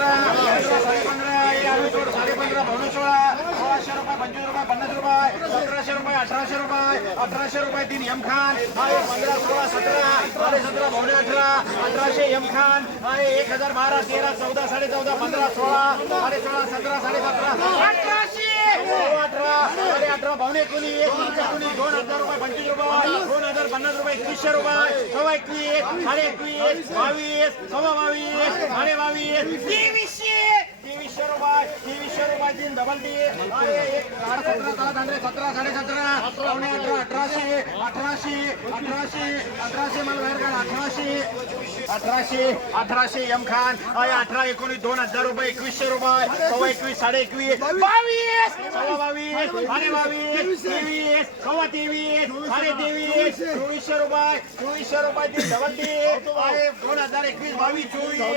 पंधरा साडे पंधरा हे साडे पंधरा पावणे सोळा सोळाशे रुपये पंचवीस रुपये पन्नास रुपये सतराशे रुपये अठराशे रुपये अठराशे रुपये तीन एम खान आहे पंधरा सोळा सतरा साडे सतरा पावणे अठरा अठराशे एम खान आहे एक हजार बारा तेरा चौदा साडे चौदा पंधरा सोळा साडे सोळा सतरा साडे सतरा साडे अठरा पावणे एकोणीस एकोणीस दोन हजार रुपये पंचवीस रुपये दोन हजार पन्नास रुपये एकवीसशे रुपये सव्वा एकवीस साडे एकवीस बावीस सव्वा बावीस साडे बावीस तेवीसशे तेवीसशे रुपये तेवीसशे रुपये तीन डबल एक साडे सतरा साडे सतरा. पावणे अठरा अठराशे अठराशे अठराशे अठराशे मला बाहेर काढ अठराशे. अठराशे अठराशे एम खान. अरे अठरा एकोणीस दोन हजार रुपये एकवीसशे रुपये. सव्वा एकवीस साडे एकवीस. बावीस! सव्वा बावीस साडे बावीस. तेवीस. બાવીસ ચોવીસ કવા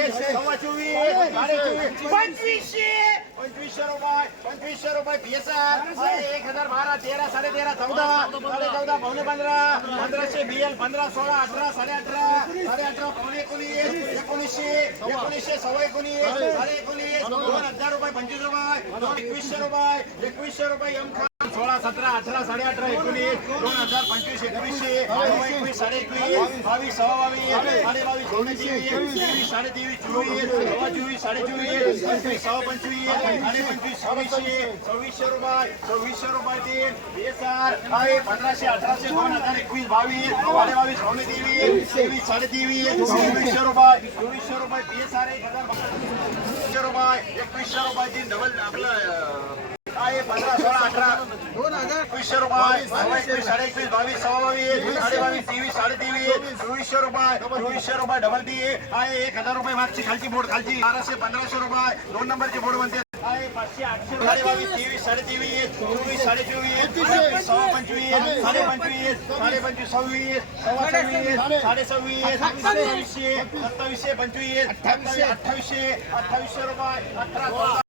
એક હજાર બારા તેરા સાડે તેરા ચૌદા. સાડે ચૌદા પૌને પંદરા. પંદરસે બીએલ પંદરા સોળા અઢાર સાડે અઢાર સાડે અઢાર પૌને એકોણીસ સવા એકોણીસ સાડે હજાર રૂપિયા પંચવીસ રૂપિયા એકવીસો રૂપિયા એકવીસો રૂપિયા એમ સોળા, સતરા, અઠરા, સાડા અઠરા, એકવીસ, ત્રણ હજાર પંચવીસ, એકવીસ એકવીસ, સાડા એકવીસ, બાવીસ, સવા બાવીસ, સાડા બાવીસ, ચોવીસ ત્રેવીસ, સાડા ત્રેવીસ, ચોવીસ, સવા ચોવીસ, સાડા ચોવીસ, પંચવીસ, સવા પંચવીસ, સાડા પંચવીસ, છવ્વીસ છવ્વીસો રૂપિયા છવ્વીસો રૂપિયા તેર, બે ચાર પંદરસે અઠરાસે ત્રણ હજાર એકવીસ, બાવીસ સાડા બાવીસ ચોવીસ ત્રેવીસ ત્રેવીસ, સાડા ત્રેવીસ, ચોવીસો રૂપિયા ચોવીસો રૂપિયા બે बेस आर एक हजार एकवीसशे रुपये एकवीसशे रुपये तीन डबल आपलं आहे पंधरा सोळा अठरा दोन हजार एकवीसशे रुपये सव्वा एकवीस साडे एकवीस बावीस सव्वा बावीस साडे बावीस तेवीस साडे तेवीस चोवीसशे रुपये चोवीसशे रुपये डबल टी आहे एक हजार रुपये मागची खालची बोर्ड खालची बाराशे पंधराशे रुपये दोन नंबरची बोर्ड म्हणते आहे पाचशे आठशे साडे बावीस तेवीस साडे तेवीस चोवीस साडे चोवीस सव्वा पंचवीस साडे पंचवीस साडे पंचवीस सव्वीस सव्वा सव्वीस साडे सव्वीस सत्तावीसशे सत्तावीसशे पंचवीस अठ्ठावीसशे अठ्ठावीसशे अठ्ठावीसशे रुपये अठरा